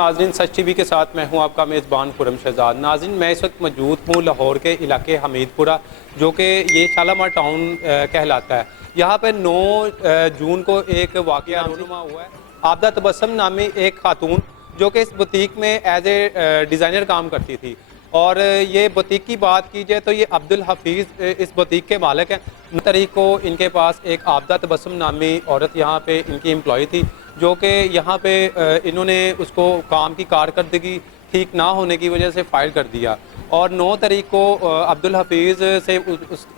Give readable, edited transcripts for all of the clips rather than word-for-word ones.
नाज़रीन, सच टीवी के साथ मैं हूं आपका मेज़बान खुरम शहजाद। नाज़रीन, मैं इस वक्त मौजूद हूं लाहौर के इलाके हमीदपुरा, जो कि ये शालामार टाउन कहलाता है। यहाँ पर 9 जून को एक वाक़या रूनुमा हुआ है। आबदा तबस्सुम नामी एक खातून जो कि इस बुटीक में एज ए डिज़ाइनर काम करती थी, और ये बुटीक की बात की जाए तो ये अब्दुल हफीज़ इस बुटीक के मालिक हैं। 9 तारीख को इनके पास एक आबदा तबस्सुम नामी औरत यहाँ पे इनकी एम्प्लॉय थी, जो कि यहाँ पे इन्होंने उसको काम की कारकर्दगी ठीक ना होने की वजह से फाइल कर दिया। और 9 तारीख को अब्दुल हफीज़ से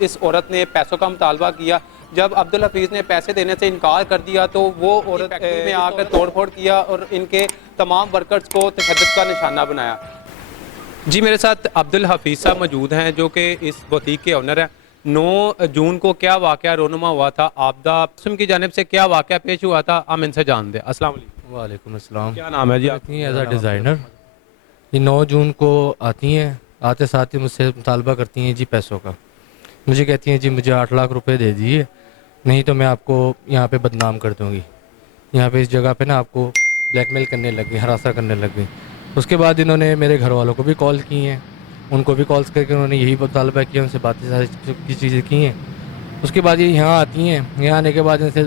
इस औरत ने पैसों का मुतालबा किया। जब अब्दुल हफीज़ ने पैसे देने से इनकार कर दिया तो वो औरत फैक्ट्री में आकर तोड़फोड़ किया और इनके तमाम वर्कर्स को तशद्दुद का निशाना बनाया। जी, मेरे साथ अब्दुल हफीज़ साहब मौजूद हैं, जो कि इस बुटीक के ओनर हैं। 9 जून को क्या वाक़या रोनुमा हुआ था, आपदा तबस्सुम की जानिब से क्या वाक़या पेश हुआ था, हम इनसे जान दें। अस्सलाम वालेकुम। वालेकुम अस्सलाम। क्या नाम है जी आती हैं एज अ डिज़ाइनर। ये 9 जून को आती हैं, आते साथ ही मुझसे मुतालबा करती हैं जी पैसों का। मुझे कहती हैं जी मुझे 8 लाख रुपए दे दीजिए, नहीं तो मैं आपको यहाँ पे बदनाम कर दूँगी। यहाँ पे इस जगह पे ना आपको ब्लैकमेल करने लग गई, हरासा करने लग गई। उसके बाद इन्होंने मेरे घर वालों को भी कॉल की हैं, उनको भी कॉल्स करके उन्होंने यही मुतालबा किया, उनसे बातें सारी चीज़ें की हैं। उसके बाद ये यहाँ आती हैं, यहाँ आने के बाद इनसे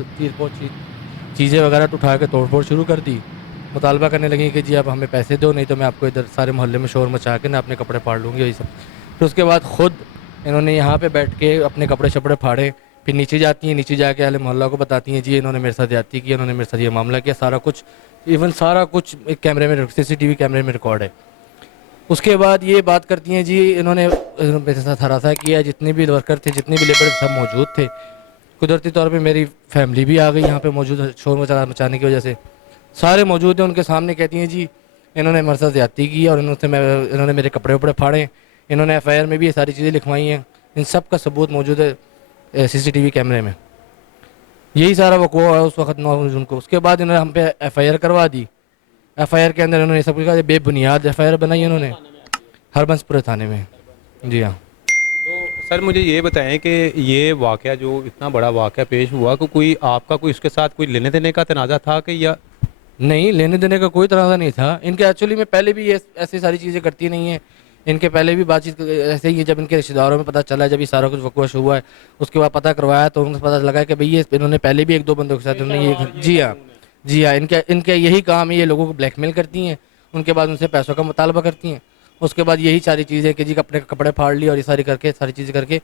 चीज़ें वगैरह उठा के तोड़ फोड़ शुरू कर दी। मुतालबा करने लगी कि जी आप हमें पैसे दो, नहीं तो मैं आपको इधर सारे मोहल्ले में शोर मचा के ना अपने कपड़े फाड़ लूँगी, यही सब। फिर उसके बाद ख़ुद इन्होंने यहाँ पे बैठ के अपने कपड़े शपड़े फाड़े। फिर नीचे जाती हैं, नीचे जाके अहले मोहल्ला को बताती हैं जी इन्होंने मेरे साथ ज़्यादती की, इन्होंने मेरे साथ ये मामला किया। सारा कुछ, इवन सारा कुछ एक कैमरे में, CCTV कैमरे में रिकॉर्ड है। उसके बाद ये बात करती हैं जी इन्होंने मेरे साथ हरासा किया। जितने भी वर्कर थे, जितने भी लेबर सब मौजूद थे। कुदरती तौर पे मेरी फैमिली भी आ गई यहाँ पे मौजूद है, शोर मचाने की वजह से सारे मौजूद हैं। उनके सामने कहती हैं जी इन्होंने मेरे साथ ज़्यादती की और इन्होंने मेरे कपड़े वपड़े फाड़े। इन्होंने FIR में भी ये सारी चीज़ें लिखवाई हैं। इन सब का सबूत मौजूद है CCTV कैमरे में। यही सारा वक़्त हुआ उस वक्त 9 जून को। उसके बाद इन्होंने हम पे FIR करवा दी। FIR के अंदर इन्होंने सब कुछ कहा, बेबुनियाद FIR बनाई इन्होंने हरबंसपुर थाने में। जी हाँ। तो सर, मुझे ये बताएं कि ये वाक़या जो इतना बड़ा वाक़या पेश हुआ, को कोई आपका कोई इसके साथ कोई लेने देने का तनाज़ा था कि या नहीं, लेने देने का कोई तनाज़ा नहीं था। इनके एक्चुअली में पहले भी ये ऐसी सारी चीज़ें करती नहीं है। इनके पहले भी बातचीत ऐसे ही है। जब इनके रिश्तेदारों में पता चला, जब ये सारा कुछ वकवश हुआ है, उसके बाद पता करवाया तो उनको पता लगा कि भाई ये इन्होंने पहले भी 1-2 बंदों के साथ इन्होंने ये, जी हाँ, जी हाँ, इनके इनके यही काम है। ये लोगों को ब्लैकमेल करती हैं, उनके बाद उनसे पैसों का मुतालबा करती हैं। उसके बाद यही सारी चीज़ें कि जी अपने कपड़े फाड़ लिए और ये सारी चीज़ें करके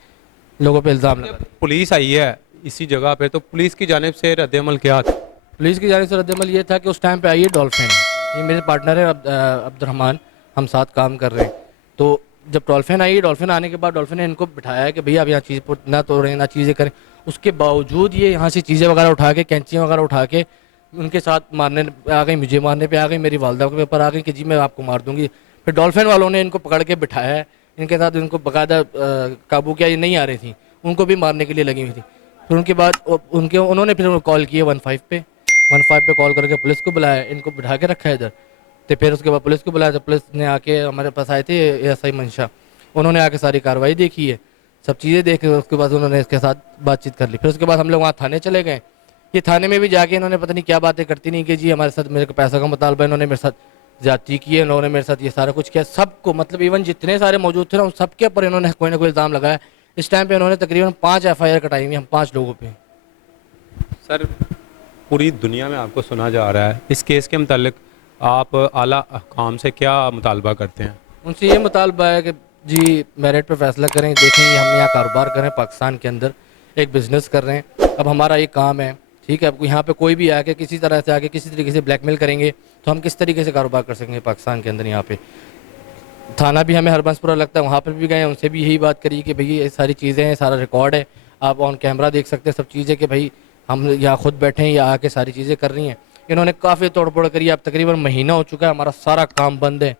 लोगों पे इल्ज़ाम लगा। पुलिस आई है इसी जगह पे, तो पुलिस की जानिब से रद्द-ए-अमल क्या था? पुलिस की जानिब से रद्द-ए-अमल ये था कि उस टाइम पे आई है डॉल्फिन, ये मेरे पार्टनर है अब्दुर्रहमान, हम साथ काम कर रहे हैं। तो जब डॉल्फिन आई, डॉल्फिन आने के बाद डॉल्फिन ने इनको बिठाया कि भैया अब यहाँ चीज़ ना तोड़ें, ना चीज़ें करें। उसके बावजूद ये यहाँ से चीज़ें वगैरह उठा के, कैंचियाँ वगैरह उठा के उनके साथ मारने आ गई, मुझे मारने पे आ गई, मेरी वालदा के ऊपर आ गई कि जी मैं आपको मार दूंगी। फिर डॉल्फिन वालों ने इनको पकड़ के बिठाया है, इनके साथ इनको बाकायदा काबू किया। ये नहीं आ रही थी, उनको भी मारने के लिए लगी हुई थी। फिर उनके बाद उन्होंने फिर कॉल किए 15 पे कॉल करके पुलिस को बुलाया, इनको बिठा के रखा है इधर। तो फिर उसके बाद पुलिस को बुलाया तो पुलिस ने आके हमारे पास आए थे ASI मंशा, उन्होंने आके सारी कार्रवाई देखी है, सब चीज़ें देख, उसके बाद उन्होंने इसके साथ बातचीत कर ली। फिर उसके बाद हम लोग वहाँ थाने चले गए। ये थाने में भी जाके इन्होंने पता नहीं क्या बातें करती नहीं कि जी हमारे साथ मेरे को पैसा का मुतालबा, इन्होंने मेरे साथ ज्यादती की है, इन्होंने मेरे साथ ये सारा कुछ किया। सबको, मतलब इवन जितने सारे मौजूद थे ना, उन सबके ऊपर इन्होंने कोई ना कोई इल्ज़ाम लगाया। इस टाइम पे इन्होंने तकरीबन 5 FIR कटाई हुई हम 5 लोगों पे। सर, पूरी दुनिया में आपको सुना जा रहा है, इस केस के मतलब आप आला अहकाम से क्या मुतालबा करते हैं? उनसे ये मुतालबा है कि जी मेरिट पे फैसला करें, देखें हम यहाँ कारोबार करें, पाकिस्तान के अंदर एक बिज़नेस कर रहे हैं। अब हमारा ये काम है, ठीक है। अब यहाँ पे कोई भी आके किसी तरह से आके किसी तरीके से ब्लैकमेल करेंगे तो हम किस तरीके से कारोबार कर सकेंगे पाकिस्तान के अंदर। यहाँ पे थाना भी हमें हरबंसपुरा लगता है, वहाँ पर भी गए, उनसे भी यही बात करी कि भाई ये सारी चीज़ें हैं, सारा रिकॉर्ड है, आप ऑन कैमरा देख सकते हैं सब चीज़ें कि भाई हम यहाँ खुद बैठे हैं या आके सारी चीज़ें कर रही हैं। इन्होंने काफ़ी तोड़फोड़ करी। अब तकरीबन महीना हो चुका है, हमारा सारा काम बंद है,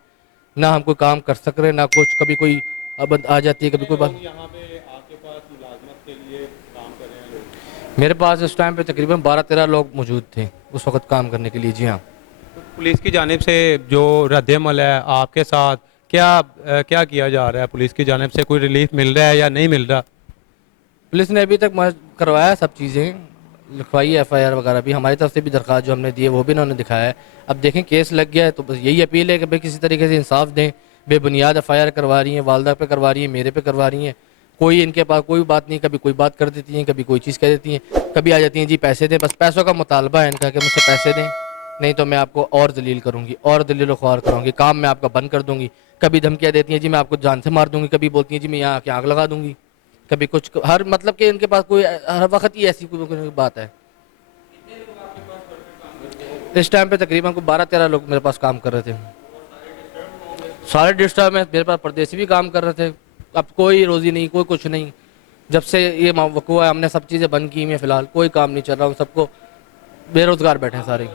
ना हम कोई काम कर सक रहे, ना कुछ। कभी कोई अब आ जाती है, कभी कोई बात। यहाँ पे आपके पास मुलाजमत के लिए काम कर रहे हैं लोग? मेरे पास उस टाइम पे तकरीबन 12-13 लोग मौजूद थे उस वक्त काम करने के लिए। जी हाँ। तो पुलिस की जानिब से जो रद्द-ए-अमल है आपके साथ, क्या किया जा रहा है? पुलिस की जानिब से कोई रिलीफ मिल रहा है या नहीं मिल रहा? पुलिस ने अभी तक करवाया सब चीज़ें, लिखवाई है FIR वगैरह भी, हमारी तरफ से भी दरख्वास्त जो हमने दी है वो भी इन्होंने दिखाया है। अब देखें केस लग गया है तो बस यही अपील है कि भाई किसी तरीके से इंसाफ दें। बेबुनियाद FIR करवा रही हैं, वालदा पे करवा रही हैं, मेरे पे करवा रही हैं, कोई इनके पास कोई बात नहीं, कभी कोई बात कर देती हैं, कभी कोई चीज़ कह देती हैं, कभी आ जाती हैं जी पैसे दें, बस पैसों का मुतालबा है इनका कि मुझसे पैसे दें, नहीं तो मैं आपको और जलील करूँगी और दलील ख्वार करूँगी, काम मैं आपका बंद कर दूँगी। कभी धमकियाँ देती हैं जी मैं आपको जान से मार दूँगी, कभी बोलती हैं जी मैं यहाँ आके आग लगा दूँगी, कभी कुछ, हर मतलब कि इनके पास कोई हर वक्त ही ऐसी कोई बात है। इस टाइम पे तकरीबन को 12-13 लोग मेरे पास काम कर रहे थे, सारे डिस्टर्ब में, मेरे पास परदेसी भी काम कर रहे थे। अब कोई रोज़ी नहीं, कोई कुछ नहीं, जब से ये वकूआ है हमने सब चीज़ें बंद की हैं, फ़िलहाल कोई काम नहीं चल रहा, सबको बेरोज़गार बैठे हैं सारे।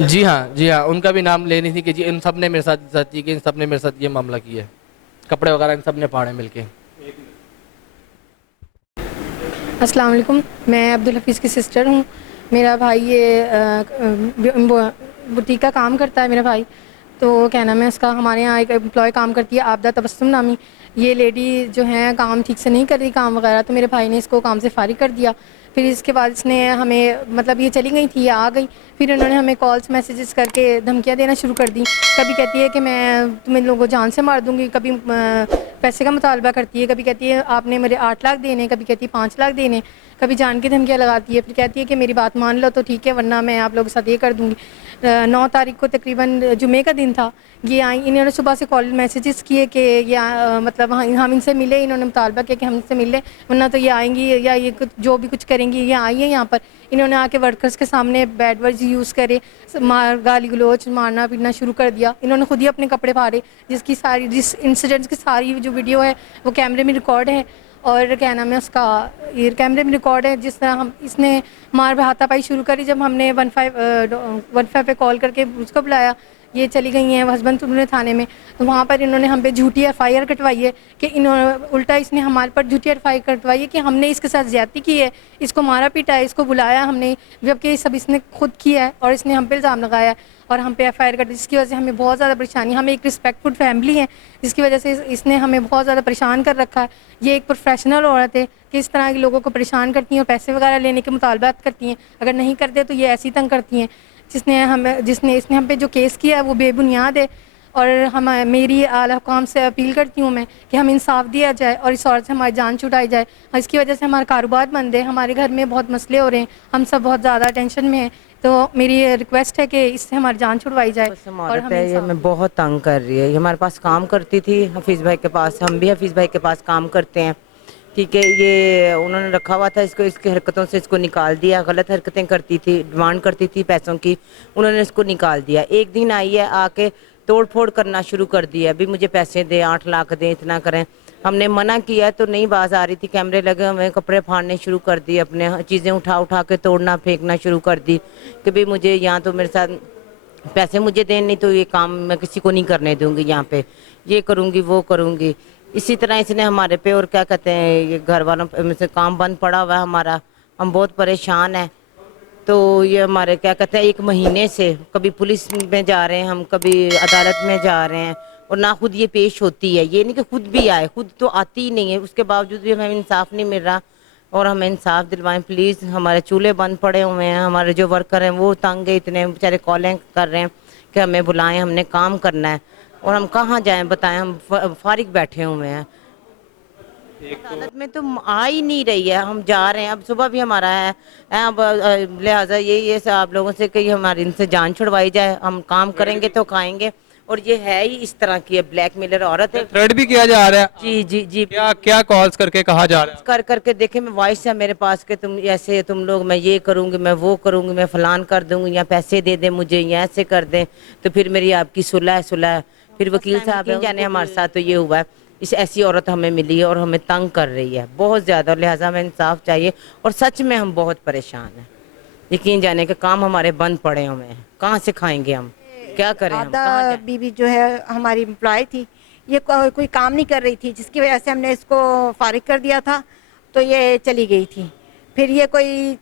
जी हाँ, उनका भी नाम लेनी थी कि जी इन सब ने मेरे साथ की, इन सब ने मेरे साथ ये मामला किया है, कपड़े वगैरह इन सब ने फाड़े मिलके। अस्सलाम वालेकुम, मैं अब्दुल हफीज़ की सिस्टर हूँ। मेरा भाई ये बुटीक का काम करता है मेरा भाई, तो क्या नाम है उसका, हमारे यहाँ एक एम्प्लॉय काम करती है आबदा तबस्सुम नामी। ये लेडी जो है काम ठीक से नहीं कर रही काम वगैरह, तो मेरे भाई ने इसको काम से फारिग कर दिया। फिर इसके बाद इसने हमें, मतलब ये चली गई थी, ये आ गई, फिर इन्होंने हमें कॉल्स मैसेजेस करके धमकियाँ देना शुरू कर दी। कभी कहती है कि मैं तुम्हें लोगों को जान से मार दूँगी, कभी पैसे का मुतालबा करती है, कभी कहती है आपने मेरे 8 लाख देने, कभी कहती है 5 लाख देने, कभी जान की धमकियाँ लगाती है। फिर कहती है कि मेरी बात मान लो तो ठीक है, वरना मैं आप लोगों के साथ ये कर दूँगी। 9 तारीख को तकरीबन जुमे का दिन था, ये आई, इन्होंने सुबह से कॉल मैसेजेस किए कि या मतलब हम इनसे मिले, इन्होंने मुतालबा किया कि हम इनसे मिले, वरना तो ये आएंगी या ये जो भी कुछ करेंगी। ये आई है यहाँ पर, इन्होंने आके वर्कर्स के सामने बैड वर्ड्स यूज़ करे, गाली गलोच, मारना पीटना शुरू कर दिया। इन्होंने खुद ही अपने कपड़े फाड़े, जिस इंसिडेंट्स की सारी जो वीडियो है वो कैमरे में रिकॉर्ड है, और क्या नाम है उसका, ये कैमरे में रिकॉर्ड है। जिस तरह हम इसने मार हाथापाई शुरू करी, जब हमने 15 पे कॉल करके उसको बुलाया, ये चली गई हैं हस्बैंड तुमने थाने में, तो वहाँ पर इन्होंने हम पे झूठी FIR कटवाई है कि इन्होंने उल्टा इसने हमारे पर झूठी FIR कटवाई है कि हमने इसके साथ ज़्यादती की है, इसको मारा पीटा है, इसको बुलाया हमने, जबकि सब इसने खुद किया है और इसने हम पे इल्ज़ाम लगाया है और हम पे FIR कट, जिसकी वजह से हमें बहुत ज़्यादा परेशानी, हम एक रिस्पेक्टफुल फैमिली है, जिसकी वजह से इसने हमें बहुत ज़्यादा परेशान कर रखा है। ये एक प्रोफेशनल औरत है कि इस तरह के लोगों को परेशान करती हैं और पैसे वगैरह लेने के मुतालबात करती हैं, अगर नहीं करते तो ये ऐसी तंग करती हैं। जिसने इसने हम पे जो केस किया है वो बेबुनियाद है, और मेरी आला हुकाम से अपील करती हूँ मैं कि हम इंसाफ दिया जाए और इस औरत से हमारी जान छुड़ाई जाए। इसकी वजह से हमारा कारोबार बंद है, हमारे घर में बहुत मसले हो रहे हैं, हम सब बहुत ज़्यादा टेंशन में हैं, तो मेरी रिक्वेस्ट है कि इससे हमारी जान छुड़वाई जाए। और हमें बहुत तंग कर रही है। ये हमारे पास काम करती थी हफीज़ भाई के पास, हम भी हफीज़ भाई के पास काम करते हैं, ठीक है। ये उन्होंने रखा हुआ था इसको, इसकी हरकतों से इसको निकाल दिया, गलत हरकतें करती थी, डिमांड करती थी पैसों की, उन्होंने इसको निकाल दिया। एक दिन आई है, आके तोड़ फोड़ करना शुरू कर दिया, अभी मुझे पैसे दे, 8 लाख दें, इतना करें। हमने मना किया तो नहीं बाज आ रही थी, कैमरे लगे हुए, कपड़े फाड़ने शुरू कर दिए, अपने चीज़ें उठा उठा के तोड़ना फेंकना शुरू कर दी कि भाई मुझे यहाँ तो मेरे साथ पैसे मुझे दें, नहीं तो ये काम मैं किसी को नहीं करने दूँगी, यहाँ पे ये करूँगी वो करूँगी। इसी तरह इसने हमारे पे, और क्या कहते हैं, ये घर वालों में से काम बंद पड़ा हुआ है हमारा, हम बहुत परेशान हैं। तो ये हमारे क्या कहते हैं 1 महीने से कभी पुलिस में जा रहे हैं हम, कभी अदालत में जा रहे हैं, और ना खुद ये पेश होती है, ये नहीं कि खुद भी आए, खुद तो आती ही नहीं है, उसके बावजूद भी हमें इंसाफ नहीं मिल रहा, और हमें इंसाफ दिलवाएं प्लीज़। हमारे चूल्हे बंद पड़े हुए हैं, हमारे जो वर्कर हैं वो तंग है, इतने बेचारे कॉलें कर रहे हैं कि हमें बुलाएं, हमने काम करना है, और हम कहाँ जाएं बताएं, हम फारिग बैठे हुए हैं। अदालत में तो आ ही नहीं रही है, हम जा रहे हैं, अब सुबह भी हमारा है, अब लिहाजा यही है आप लोगों से कि हमारी इनसे जान छुड़वाई जाए, हम काम करेंगे तो खाएंगे। और ये है ही इस तरह की है, ब्लैकमेलर औरत है। थ्रेड भी किया जा रहा है? जी जी जी। क्या क्या कॉल्स करके कहा जा रहा है? कर करके देखे, मैं वॉइस है मेरे पास कि तुम ऐसे, तुम लोग, मैं ये करूँगी, मैं वो करूँगी, मैं फलान कर दूँगी, या पैसे दे दें मुझे, या ऐसे कर दें तो फिर मेरी आपकी सुलह। फिर वकील साहब है, जाने हमारे साथ तो ये हुआ है, इस ऐसी औरत हमें मिली है और हमें तंग कर रही है बहुत ज़्यादा, लिहाजा हमें इंसाफ चाहिए। और सच में हम बहुत परेशान हैं, यकीन जाने के काम हमारे बंद पड़े हुए हैं, कहाँ से खाएंगे हम, क्या करें हम? आदा बीबी जो है हमारी एम्प्लॉय थी, ये कोई काम नहीं कर रही थी, जिसकी वजह से हमने इसको फारिग कर दिया था, तो ये चली गई थी। फिर ये कोई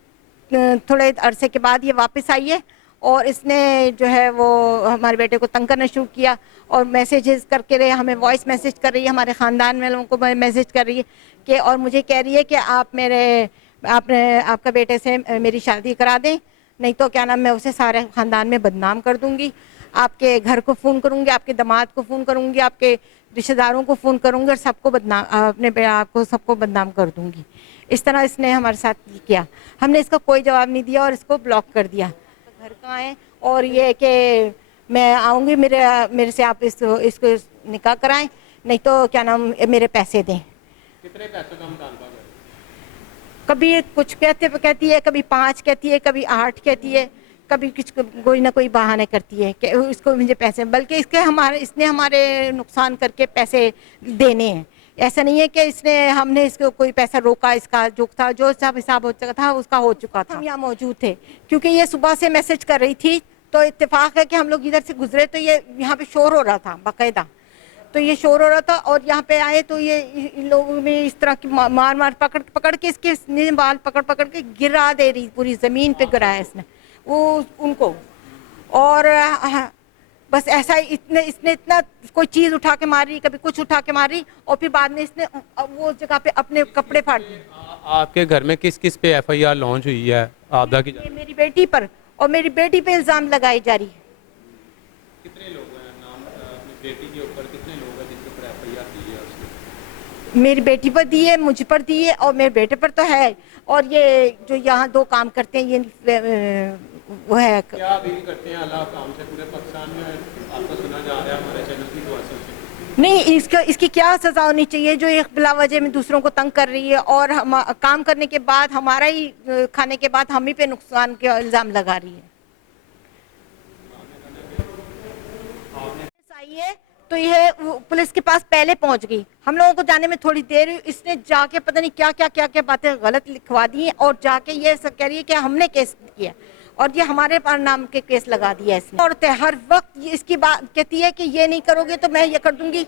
थोड़े अरसे के बाद ये वापस आई है, और इसने जो है वो हमारे बेटे को तंग करना शुरू किया, और मैसेजेस करके रहे, हमें वॉइस मैसेज कर रही है, हमारे ख़ानदान में लोगों को मैसेज कर रही है कि, और मुझे कह रही है कि आप मेरे आपका बेटे से मेरी शादी करा दें, नहीं तो क्या नाम, मैं उसे सारे ख़ानदान में बदनाम कर दूंगी। आपके घर को फ़ोन करूंगी, आपके दामाद को फ़ोन करूंगी, आपके रिश्तेदारों को फ़ोन करूंगी और सबको बदनाम, अपने आपको सबको बदनाम कर दूंगी। इस तरह इसने हमारे साथ किया। हमने इसका कोई जवाब नहीं दिया और इसको ब्लॉक कर दिया। घर कहाँ है और ये कि मैं आऊँगी, मेरे से आप इसको निकाह कराएं, नहीं तो क्या नाम मेरे पैसे दें। कितने पैसों का मुतालबा करें? कभी कुछ कहती है, कभी 5 कहती है, कभी 8 कहती है, कभी कुछ कोई ना कोई बहाने करती है कि इसको मुझे पैसे, बल्कि इसने हमारे नुकसान करके पैसे देने हैं। ऐसा नहीं है कि हमने इसको कोई पैसा रोका, इसका जो था, जो सब हिसाब हो चुका था उसका हो चुका था। हम यहाँ मौजूद थे क्योंकि ये सुबह से मैसेज कर रही थी, तो इत्तेफाक है कि हम लोग इधर से गुजरे तो ये यहाँ पे शोर हो रहा था बाकायदा, तो ये शोर हो रहा था और यहाँ पे आए तो ये इन लोगों में इस तरह की मार पकड़ के इसके बाल पकड़ के गिरा दे रही, पूरी ज़मीन पे गिराया इसने वो उनको। और बस ऐसा ही इसने इतना कोई चीज़ उठा के मारी, कभी कुछ उठा के मारी और फिर बाद में इसने वो जगह पे अपने कपड़े फाड़ दिए। आपके घर में किस किस पे FIR लॉन्च हुई है आपदा की? मेरी बेटी पर और मेरी बेटी पे इल्ज़ाम लगाई जा रही है। कितने लोग हैं नाम अपनी बेटी के ऊपर, कितने लोग हैं जिनके ऊपर FIR दी है उसने? मेरी बेटी पर दी है, मुझ पर दी है और मेरे बेटे पर तो है। और ये जो यहाँ 2 काम करते हैं ये वो है, क्या अपील करते हैं अल्लाह काम से पूरे पाकिस्तान में? आपको सुना जा रहा है हमारे चैनल की दुआ से। नहीं, इसकी क्या सज़ा होनी चाहिए जो ये बिला वजह में दूसरों को तंग कर रही है और हम काम करने के बाद, हमारा ही खाने के बाद हम ही पे नुकसान के इल्ज़ाम लगा रही है। आई है तो ये पुलिस के पास पहले पहुंच गई, हम लोगों को जाने में थोड़ी देर हुई। इसने जाके पता नहीं क्या बातें गलत लिखवा दी हैं और जाके ये सब कह रही है कि हमने केस किया और ये हमारे पर नाम के केस लगा दिया इसने। औरत है, हर वक्त इसकी बात कहती है कि ये नहीं करोगे तो मैं ये कर दूंगी।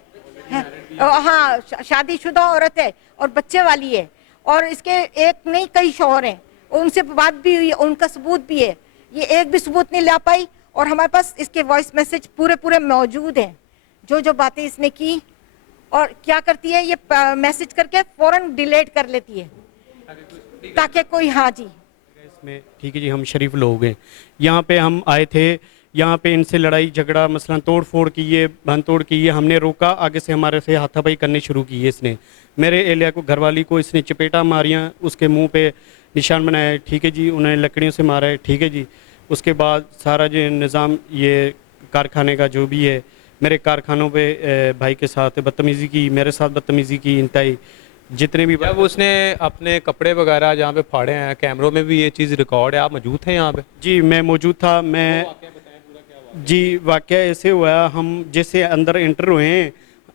हाँ, शादीशुदा औरत है और बच्चे वाली है और इसके एक नहीं कई शौहर हैं, उनसे बात भी हुई, उनका सबूत भी है। ये एक भी सबूत नहीं ला पाई और हमारे पास इसके वॉइस मैसेज पूरे मौजूद हैं, जो बातें इसने की। और क्या करती है, ये मैसेज करके फौरन डिलीट कर लेती है ताकि कोई, हाँ जी इसमें ठीक है जी, हम शरीफ लोग हैं, यहाँ पे हम आए थे, यहाँ पे इनसे लड़ाई झगड़ा मसलन तोड़ फोड़ की है, भन तोड़ की है, हमने रोका, आगे से हमारे से हाथापाई करने शुरू की है। इसने मेरे एलिया को, घरवाली को इसने चपेटा मारियाँ, उसके मुंह पे निशान बनाया है, ठीक है जी, उन्हें लकड़ियों से मारा है, ठीक है जी। उसके बाद सारा जो निज़ाम ये कारखाने का जो भी है, मेरे कारखानों पे भाई के साथ बदतमीज़ी की, मेरे साथ बदतमीज़ी की इंतहाई। जितने भी जब उसने अपने कपड़े वगैरह जहाँ पे फाड़े हैं, कैमरों में भी ये चीज़ रिकॉर्ड है, आप मौजूद थे यहाँ पे? जी मैं मौजूद था। मैं जी, वाक़या ऐसे हुआ, हम जैसे अंदर एंटर हुए हैं,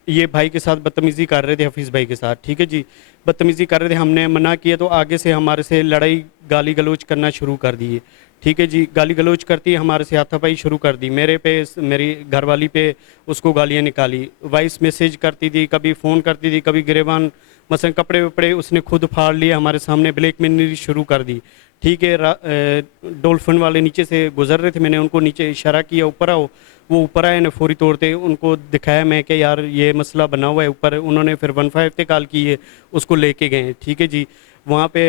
ये भाई के साथ बदतमीज़ी कर रहे थे, हफीज़ भाई के साथ, ठीक है जी, बदतमीज़ी कर रहे थे, हमने मना किया तो आगे से हमारे से लड़ाई गाली गलौज करना शुरू कर दिए, ठीक है जी। गाली गलौज करती हमारे से हाथापाई शुरू कर दी, मेरे पे, मेरी घरवाली पे उसको गालियाँ निकाली, वॉइस मैसेज करती थी, कभी फ़ोन करती थी, कभी गिरेबान मसलन कपड़े वपड़े उसने खुद फाड़ लिए, हमारे सामने ब्लैकमेलिंग शुरू कर दी, ठीक है। डॉल्फिन वाले नीचे से गुजर रहे थे, मैंने उनको नीचे इशारा किया ऊपर आओ, वो ऊपर आए ने फौरी तौर पे, उनको दिखाया मैं कि यार ये मसला बना हुआ है ऊपर, उन्होंने फिर 15 पे कॉल की है, उसको लेके गए, ठीक है जी। वहाँ पे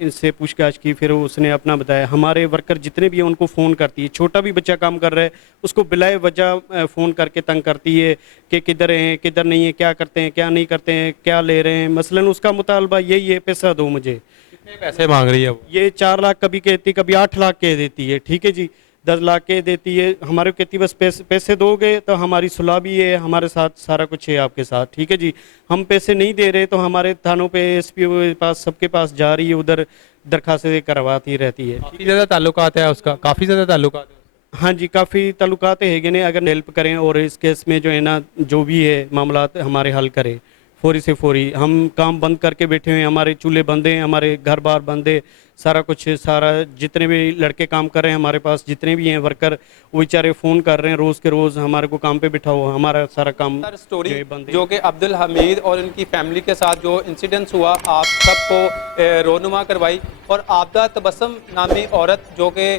इनसे पूछताछ की, फिर उसने अपना बताया। हमारे वर्कर जितने भी हैं उनको फ़ोन करती है, छोटा भी बच्चा काम कर रहा है उसको बिलाए वजह फ़ोन करके तंग करती है कि किधर हैं किधर नहीं है, क्या करते हैं क्या नहीं करते हैं, क्या ले रहे हैं। मसलन उसका मुतालबा यही है, पैसा दो मुझे। कितने पैसे मांग रही है वो? ये 4 लाख कभी कहती, कभी 8 लाख कह देती है, ठीक है जी, 10 लाख के देती है। हमारे कहती बस पैसे दोगे तो हमारी सुलह भी है, हमारे साथ सारा कुछ है आपके साथ, ठीक है जी। हम पैसे नहीं दे रहे तो हमारे थानों पे SP के पास सबके पास जा रही है, उधर दरखास्तें करवाती रहती है। काफ़ी ज़्यादा ताल्लुकात है उसका, काफ़ी ज़्यादा ताल्लुकात है। हाँ जी, काफ़ी ताल्लुकात है ने, अगर हेल्प करें और इस केस में जो है ना, जो भी है मामलात हमारे हल करें फौरी से फौरी। हम काम बंद करके बैठे हुए हैं, हमारे चूल्हे बंद हैं, हमारे घर बार बंद है, सारा कुछ, सारा जितने भी लड़के काम कर रहे हैं हमारे पास, जितने भी हैं वर्कर, वो बेचारे फ़ोन कर रहे हैं रोज़ के रोज़ हमारे को काम पे बिठाओ, हमारा सारा काम स्टोरी बंद है। जो कि अब्दुल हमीद और इनकी फैमिली के साथ जो इंसिडेंट्स हुआ, आप सबको रोनुमा करवाई। और आबदा तबस्सुम नामी औरत जो कि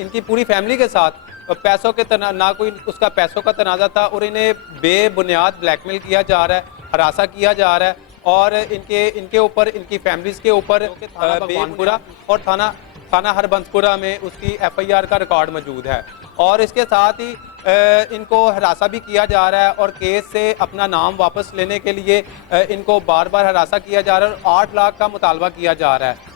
इनकी पूरी फैमिली के साथ पैसों के ना कोई उसका पैसों का तनाज़ा था और इन्हें बेबुनियाद ब्लैकमेल किया जा रहा है, हरासा किया जा रहा है। और इनके ऊपर, इनकी फैमिलीज के ऊपर बेगमपुरा और थाना हरबंसपुरा में उसकी FIR का रिकॉर्ड मौजूद है। और इसके साथ ही इनको हरासा भी किया जा रहा है और केस से अपना नाम वापस लेने के लिए इनको बार बार हरासा किया जा रहा है और 8 लाख का मुतालबा किया जा रहा है।